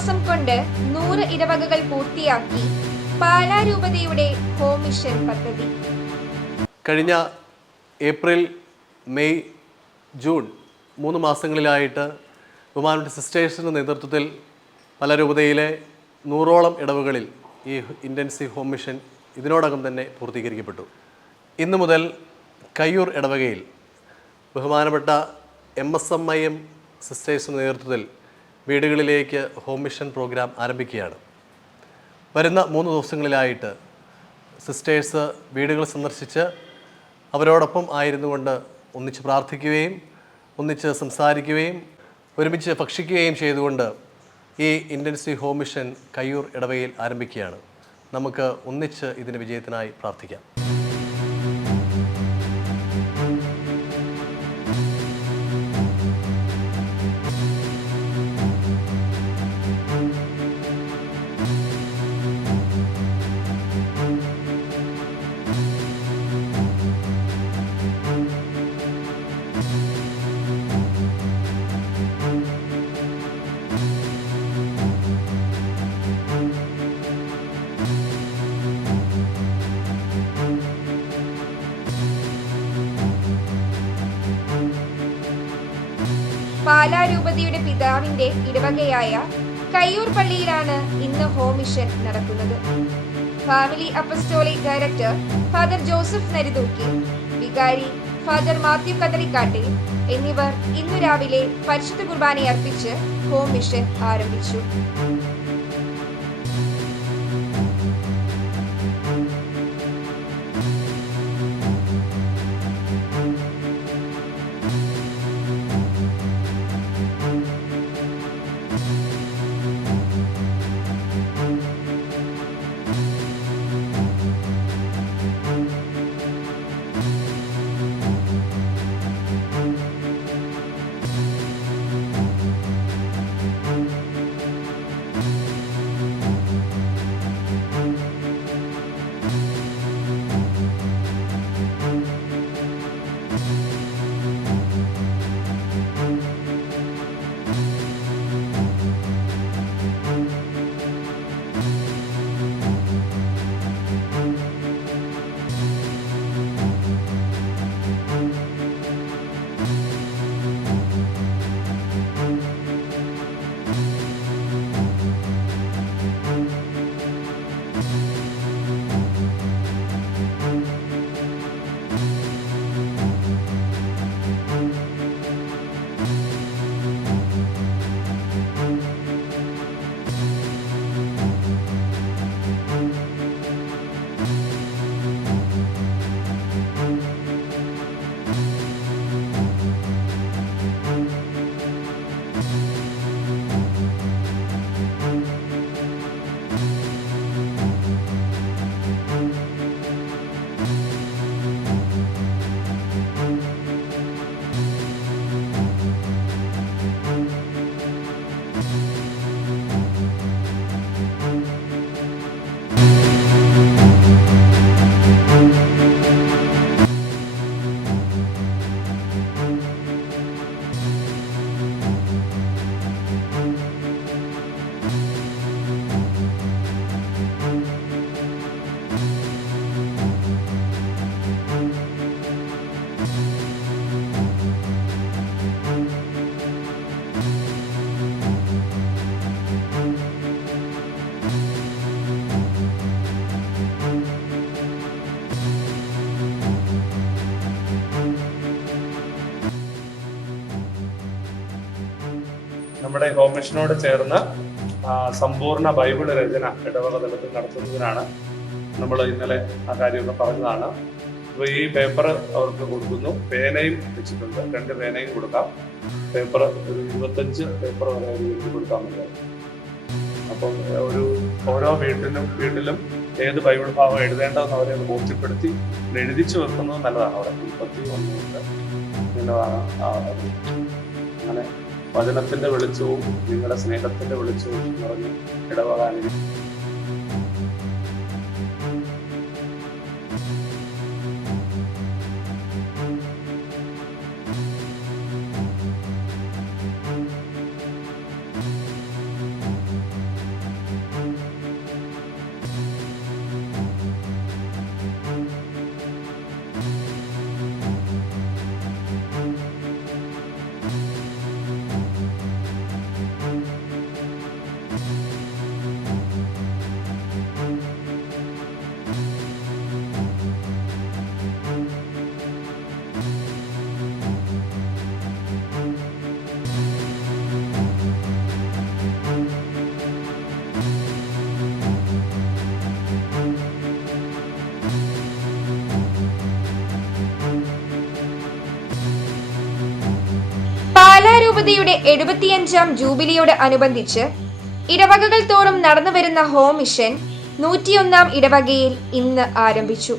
മാസം കൊണ്ട് നൂറ് ഇടവകകൾ പൂർത്തിയാക്കി പാലാരൂപതയുടെ ഹോം മിഷൻ പദ്ധതി. കഴിഞ്ഞ ഏപ്രിൽ മെയ് ജൂൺ മൂന്ന് മാസങ്ങളിലായിട്ട് ഹ്യൂമാനിറ്റി സിസ്റ്റേഴ്സിന്റെ നേതൃത്വത്തിൽ പല രൂപതയിലെ നൂറോളം ഇടവുകളിൽ ഈ ഇന്റൻസീവ് ഹോം മിഷൻ ഇതിനോടകം തന്നെ പൂർത്തീകരിക്കപ്പെട്ടു. ഇന്നു മുതൽ കയ്യൂർ ഇടവകയിൽ ബഹുമാനപ്പെട്ട M S M I M സിസ്റ്റേഴ്സിന്റെ നേതൃത്വത്തിൽ വീടുകളിലേക്ക് ഹോം മിഷൻ പ്രോഗ്രാം ആരംഭിക്കുകയാണ്. വരുന്ന മൂന്ന് ദിവസങ്ങളിലായിട്ട് സിസ്റ്റേഴ്സ് വീടുകൾ സന്ദർശിച്ച് അവരോടൊപ്പം ആയിരുന്നുകൊണ്ട് ഒന്നിച്ച് പ്രാർത്ഥിക്കുകയും ഒന്നിച്ച് സംസാരിക്കുകയും ഒരുമിച്ച് ഭക്ഷിക്കുകയും ചെയ്തുകൊണ്ട് ഈ ഇന്റൻസീവ് ഹോം മിഷൻ കയ്യൂർ ഇടവയിൽ ആരംഭിക്കുകയാണ്. നമുക്ക് ഒന്നിച്ച് ഇതിന്റെ വിജയത്തിനായി പ്രാർത്ഥിക്കാം. പാലാരൂപതയുടെ പിതാവിന്റെ ഇടവകയായ കയ്യൂർ പള്ളിയിലാണ് ഇന്ന് ഹോമിഷൻ നടക്കുന്നത്. Family apostolic director father Joseph Narithookki വികാരി ഫാദർ മാത്യു കതറിക്കാട്ടെ എന്നിവർ ഇന്ന് രാവിലെ പരിശുദ്ധ കുർബാന അർപ്പിച്ച് ഹോം മിഷൻ ആരംഭിച്ചു. നമ്മുടെ ഹോം മിഷനോട് ചേർന്ന് സമ്പൂർണ ബൈബിൾ രചന ഇടവക തലത്തിൽ നടത്തുന്നതിനാണ് നമ്മൾ ഇന്നലെ ആ കാര്യമൊക്കെ പറഞ്ഞതാണ്. അപ്പോൾ ഈ പേപ്പർ അവർക്ക് കൊടുക്കുന്നു. പേനയും വെച്ചിട്ടുണ്ട്. രണ്ട് പേനയും കൊടുക്കാം. പേപ്പർ ഒരു ഇരുപത്തഞ്ച് പേപ്പർ വരെ വീട്ടിൽ കൊടുക്കാൻ പറ്റും. അപ്പം ഒരു ഓരോ വീട്ടിലും വീട്ടിലും ഏത് ബൈബിൾ ഭാഗം എഴുതേണ്ടതെന്ന് അവരെ ഒന്ന് ബോധ്യപ്പെടുത്തി എഴുതിച്ചു വെക്കുന്നത് നല്ലതാണ്. അവിടെ മുപ്പത്തി ഒന്നുകൊണ്ട് നല്ലതാണ്. അങ്ങനെ വചനത്തിന്റെ വെളിച്ചവും നിങ്ങളുടെ സ്നേഹത്തിന്റെ വെളിച്ചവും നിറഞ്ഞ് ഇടവകാനും രൂപതയുടെ എഴുപത്തിയഞ്ചാം ജൂബിലിയോട് അനുബന്ധിച്ച് ഇടവകകൾ തോറും നടന്നുവരുന്ന ഹോം മിഷൻ നൂറ്റിയൊന്നാം ഇടവകയിൽ ഇന്ന് ആരംഭിച്ചു.